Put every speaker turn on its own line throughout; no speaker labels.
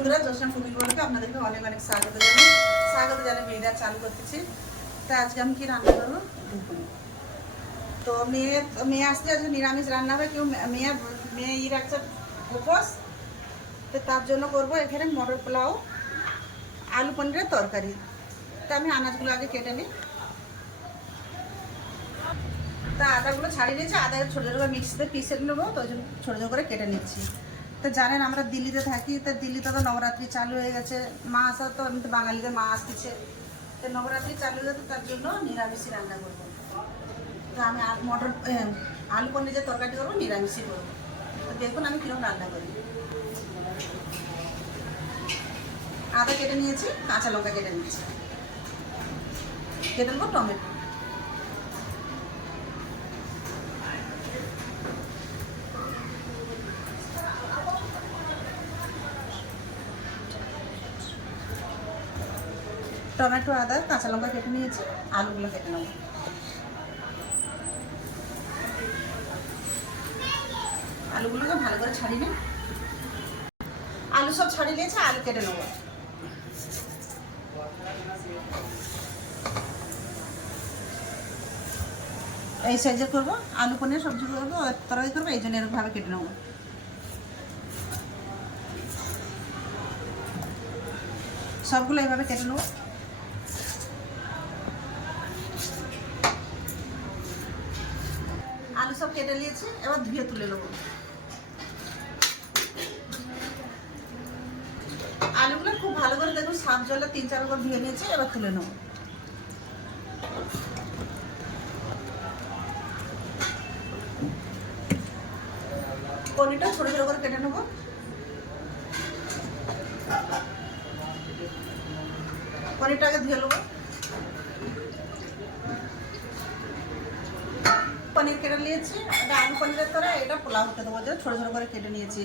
বন্ধুরা, জোসনা কুকিং করতে আপনাদেরকে অনেক অনেক স্বাগত জানাই। স্বাগত জানাই মেয়েরা, চালু করতেছি। তা আজকে আমি কি রান্না করব? তো মেয়ে মেয়ে আসতে আজকে নিরামিষ রান্না হবে, কেউ মেয়ে মেয়ে ই রাখছে উপোস। তো তার জন্য করব এখানে মটর পোলাও, আলু পনিরের তরকারি। তা আমি আনাজগুলো আগে কেটে নিই। তা আদাগুলো ছাড়িয়ে নিয়েছি, আদা ছোটো ছোটো মিক্সিতে পিসে নেব, তো ছোটো ছোটো করে কেটে নিচ্ছি। তো জানেন, আমরা দিল্লিতে থাকি, তো দিল্লিতে তো নবরাত্রি চালু হয়ে গেছে। মা আসা তো এমনিতে বাঙালিদের মা আসতেছে। তো নবরাত্রি চালু হয়ে তার জন্য নিরামিষই রান্না করব। তো আমি মটর আলু পনির যে তরকারি করব, নিরামিষই করব। তো দেখুন আমি কীরকম রান্না করি। আদা কেটে নিয়েছি, কাঁচা লঙ্কা কেটে নিয়েছি। কেটে নেব টমেটো। টমেটো, আদা, কাঁচা লঙ্কা কেটে নিয়েছি, আলুগুলো কেটে নেব। আলুগুলোকে ভালো করে ছাড়িয়ে নিই। আলু সব ছাড়িয়ে নিয়েছে, আলু কেটে নেব। এই সাইজে করব, আলু, পনির, সবজি করব তরকারি করব, এই জন্য এরকমভাবে কেটে নেব। সবগুলো এইভাবে কেটে নেব আলু সব কেটে নিয়েছি, এবার ধুয়ে তুলে নেব। আলুগুলো খুব ভালো করে দেখুন সাফ জলে তিন চার করে ধুয়ে নিয়েছি, এবার তুলে নেব। পনিরটা ছোটো ছোটো করে কেটে নেব। পনিরটাকে ধুয়ে নেব। পনির কেটে নিয়েছি, এটা আলু পনিরের তরে, এটা পোলাও হতে দেবো। যে ছোটো ছোটো করে কেটে নিয়েছি।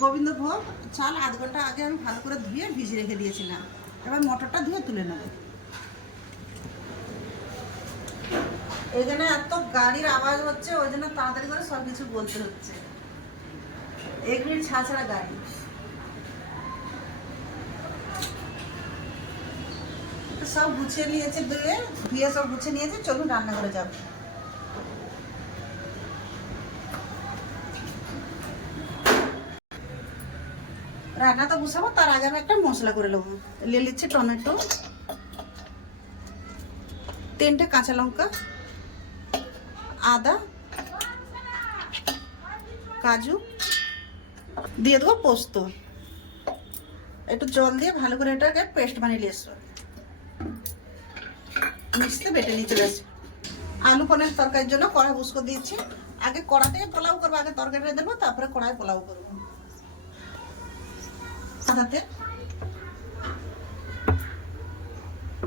গোবিন্দভোগ চাল আধ ঘণ্টা আগে আমি ভালো করে ধুয়ে ভিজে রেখে দিয়েছিলাম। এবার মটরটা ধুয়ে তুলে নেব। জন্য এত গাড়ির আওয়াজ হচ্ছে, ওই জন্য তাড়াতাড়ি করে সব কিছু বলতে হচ্ছে। এক মিনিট ছাড়া ছাড়া গাড়ি। সব গুছিয়ে নিয়েছে, ধুয়ে ধুয়ে সব গুছিয়ে নিয়েছে, চলুন রান্না করে যাব রান্না তো বসাবো, তার আগে আমি একটা মশলা করে নেব। নিয়ে নিচ্ছি টমেটো, তিনটে কাঁচা লঙ্কা, আদা, কাজু, দিয়ে দেবো পোস্ত। একটু জল দিয়ে ভালো করে এটাকে পেস্ট বানিয়ে নিয়ে এসো মিক্সিতে বেটে নিয়ে চলে আসবে। আলু পনির তরকারির জন্য কড়াই বুসকো দিয়েছি। আগে কড়াতে পোলাও করব, আগে তরকারিটা দেবো, তারপরে কড়াই পোলাও করব। তেল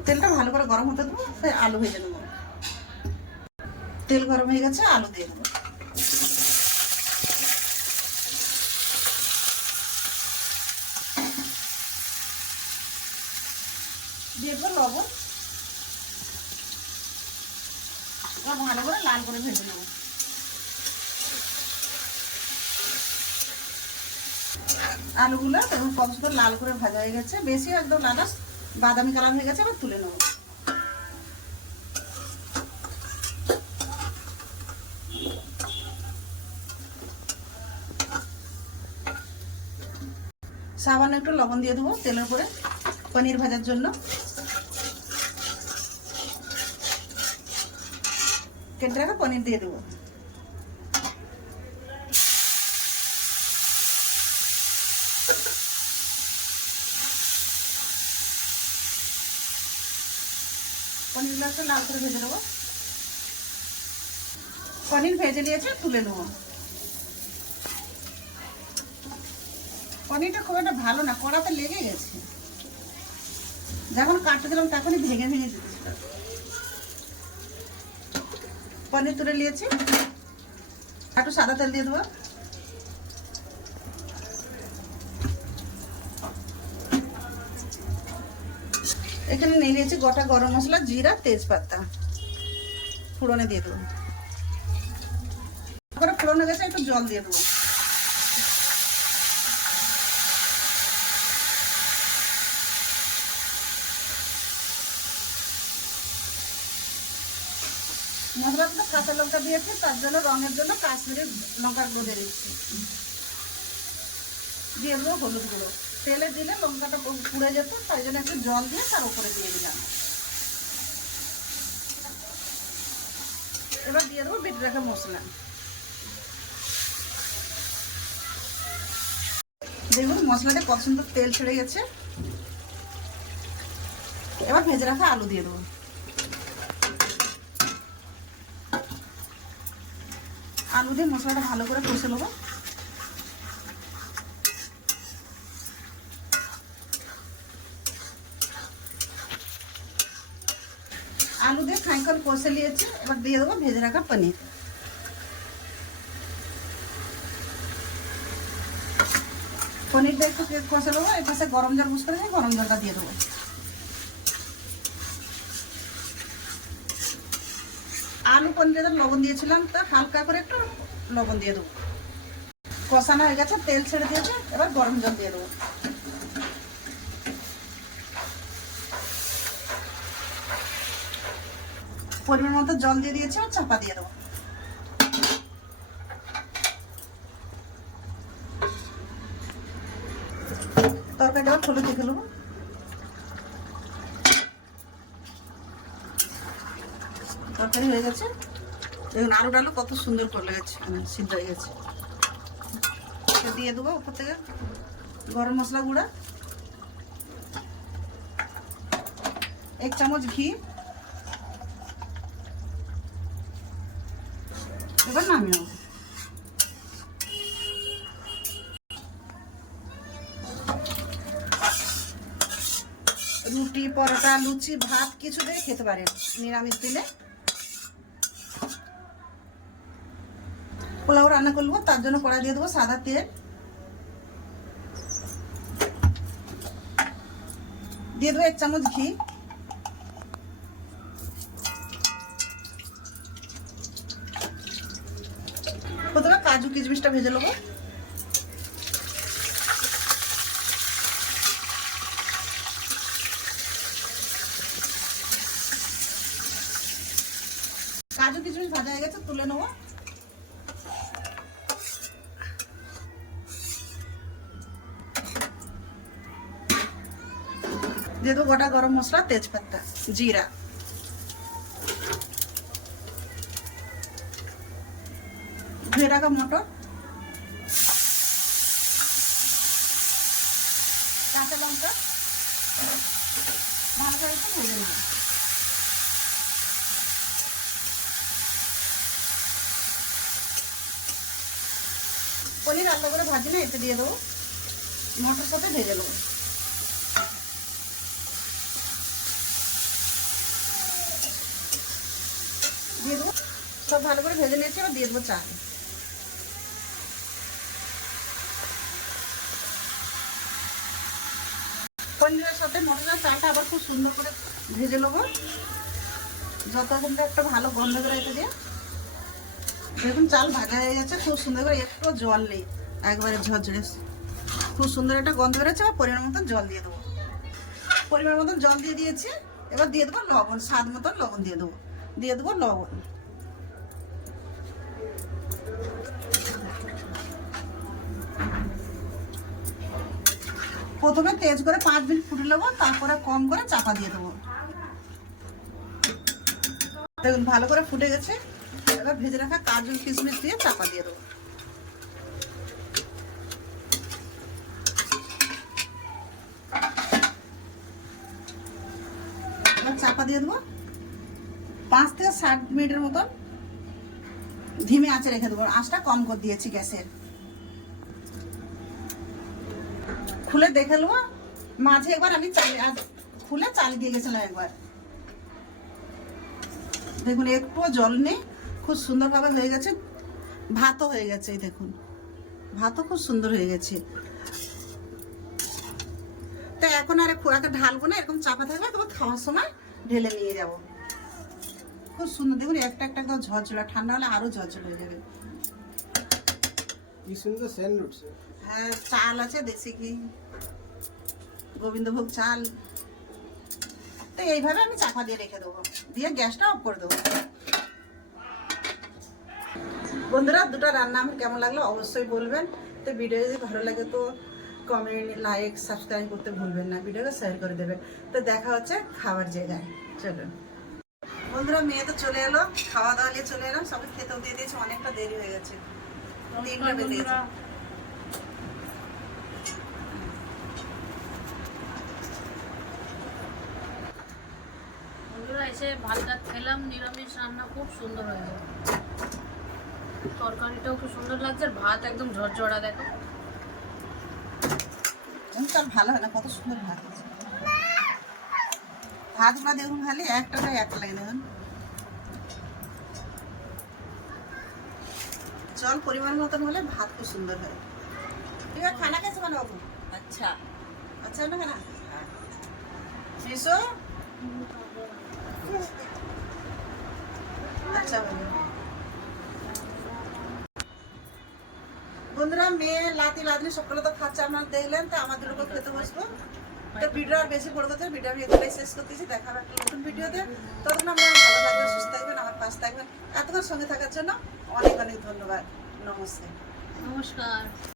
তেলটা ভালো করে গরম হতে দেবো আলু ভেজে নেব। তেল গরম হয়ে গেছে, আলু দিয়ে দেবো। দিয়ে লবণ। ভালো করে লাল করে ভেজে নেব। আলুগুলো, তখন কম সুন্দর লাল করে ভাজা হয়ে গেছে। বেশি একদম লাল বাদামি কালার হয়ে গেছে আবার তুলে নেব। সামান্য একটু লবণ দিয়ে দেবো তেলের উপরে, পনির ভাজার জন্য। কেটে রাখা পনির দিয়ে দেবো। পনিরগুলো একটু লাল করে ভেজে নেব। পনির ভেজে নিয়েছে, তুলে নেব। পনিরটা খুব একটা ভালো না, কড়াতে লেগে গেছে। যখন কাটতে দিলাম তখনই ভেঙে ভেঙে দিচ্ছিল পনির তুলে নিয়েছি। একটু সাদা তেল দিয়ে দেবো। এখানে নিয়ে নিয়েছি গোটা গরম মশলা, জিরা, তেজপাতা। ফোড়নে দিয়ে দেবো। তারপরে ফোড়নে গেছে, একটু জল দিয়ে দেবো। মশলা তো কাঁচা লঙ্কা দিয়েছি, তার জন্য রঙের জন্য কাশ্মীরি লঙ্কার গুঁড়ো দিচ্ছি। দিয়ে দেবো হলুদ গুঁড়ো। তেলে দিলে লঙ্কাটা পুড়ে যেত, তাই জন্য একটু জল দিয়ে তার উপরে দিয়ে দিলাম। এবার দিয়ে দেবো বিট রাখা মশলা। দেখুন, মশলাটা কত সুন্দর তেল ছেড়ে গেছে। এবার ভেজে রাখা আলু দিয়ে দেবো। আলু দিয়ে মশলাটা ভালো করে কষে নেব। আলু কষে নিয়েছি, এবার দিয়ে দেবো ভেজে রাখা পনির। পনিরটা একটু কষে দেবো এই পাশে গরম জল বুঝ করে গরম জলটা দিয়ে দেবো। আলু পনিরে লবণ দিয়েছিলাম, তা হালকা করে একটু লবণ দিয়ে দেবো। কষানো হয়ে গেছে, তেল ছেড়ে দিয়েছে, এবার গরম জল দিয়ে দেবো। পরিমাণ মতো জল দিয়ে দিয়েছি আর চাপা দিয়ে দেবো। তরকারিটা ছোটো দেখে নেব। তরকারি হয়ে গেছে। দেখুন, আলু ডালু কত সুন্দর করে লেগেছে মানে সিদ্ধ হয়ে গেছে। দিয়ে দেবো উপর থেকে গরম মশলা গুঁড়া। এক চামচ ঘি। এবার নামিয়ে নেব রুটি, পরোটা, লুচি, ভাত কিছু দিয়ে খেতে পারেন, নিরামিষ দিলে পোলাও রান্না করব, তার জন্য কড়াই দিয়ে দেবো সাদা তেল। দিয়ে দেবো এক চামচ ঘি প্রথমে কাজু কিশমিশটা ভেজে নেব? কাজু কিশমিশ ভাজা হয়ে গেছে, তুলে নেব। দেবো গোটা গরম মশলা, তেজপাতা, জিরা। ধুয়ে রাখা মটর। কাঁচা লঙ্কা। করে একটু ভেজে নেব। পনির আলাদা করে ভাজি না, এতে দিয়ে দেবো। মটর সাথে ভেজে নেব। দিয়ে দেবো। সব ভালো করে ভেজে নিয়েছি, এবার দিয়ে দেবো চাল পনিরের সাথে মটরের চালটা আবার খুব সুন্দর করে ভেজে নেব। যতক্ষণ না একটা ভালো গন্ধ বেরোতে দিয়ে। দেখুন, চাল ভাজা হয়ে গেছে, খুব সুন্দর করে একটু জল নেই, একবারে ঝরঝরে। খুব সুন্দর একটা গন্ধ বেরোচ্ছে আর পরিমাণ মতন জল দিয়ে দেবো। পরিমাণ মতন জল দিয়ে দিয়েছি, এবার দিয়ে দেবো লবণ, স্বাদ মতন লবণ দিয়ে দেবো। দিয়ে দেবো লবণ। প্রথমে তেজ করে পাঁচ মিনিট ফুটে নেব, তারপরে কম করে চাপা দিয়ে দেবো। দেখুন, ভালো করে ফুটে গেছে। এবার ভেজে রাখা কাজু কিশমিশ দিয়ে চাপা দিয়ে দেবো। চাপা দিয়ে দেবো। পাঁচ থেকে ষাট মিনিটের মতন ধিমে আঁচে রেখে দেবো। আঁচটা কম করে দিয়েছি গ্যাসের। খুলে দেখে নেব। মাঝে একবার আমি চালি খুলে চাল দিয়ে গেছিলাম একবার। দেখুন একটুও জল নেই, খুব সুন্দরভাবে হয়ে গেছে। ভাতও হয়ে গেছে, এই দেখুন। ভাতও খুব সুন্দর হয়ে গেছে। তো এখন আর একটু একটা ঢালবো না, এরকম চাপা থাকবে তবে খাওয়ার সময় ঢেলে নিয়ে যাব। খুব সুন্দর, দেখুন, একটা একটা একদম ঝরঝরা, ঠান্ডা হলে আরও ঝরঝর হয়ে যাবে।
কি সুন্দর সেন্ট উঠছে।
হ্যাঁ চাল আছে দেশি ঘি গোবিন্দভোগ চাল। তো এইভাবে আমি চাপা দিয়ে রেখে দেবো। দিয়ে গ্যাসটা অফ করে দেবো। বন্ধুরা, দুটো রান্না আমার কেমন লাগল অবশ্যই বলবেন। তো ভিডিও যদি ভালো লাগে তো কমেন্ট লাইক সাবস্ক্রাইব করতে ভুলবেন না। ভিডিওকে শেয়ার করে দেবেন। তো দেখা হচ্ছে খাবার জায়গায়। চলুন। বন্ধুরা, মেয়ে তো চলে এলো। খাওয়া দাওয়া নিয়ে চলে এলাম। সবাই খেতেও দিয়ে দিয়েছে, অনেকটা দেরি হয়ে গেছে। তিনটা বেজে গেছে।
ভাতটা খেলাম, নিরামিষ রান্না খুব সুন্দর হয়েছে তরকারিটাও খুব সুন্দর লাগছে আর ভাত একদম ঝরঝরা, দেখো।
তার ভালো হয় না, কত সুন্দর ভাত আছে ভাতগুলো দেখুন খালি, একটা একটা লাগে দেখুন। জল পরিমাণ মতন হলে ভাত খুব সুন্দর হয়। এবার খানা कैसे बनाओगे अच्छा अच्छा ना खाना शिशो আচ্ছা বলো। বন্ধুরা মেয়ে লাতি লাদিনি সকালে তো খাচ্ছে আপনারা দেখলেন তো আমার দুটোকে খেতে বসবো তো ভিডিও আর বেশি বড় কথা ভিডিও আমি এখানেই শেষ করতেছি দেখা হবে একটা নতুন ভিডিওতে ততক্ষণ আপনারা ভালো থাকবেন সুস্থ থাকবেন আমার পাশে থাকবেন এতক্ষণ সঙ্গে থাকার জন্য অনেক অনেক ধন্যবাদ নমস্কার
নমস্কার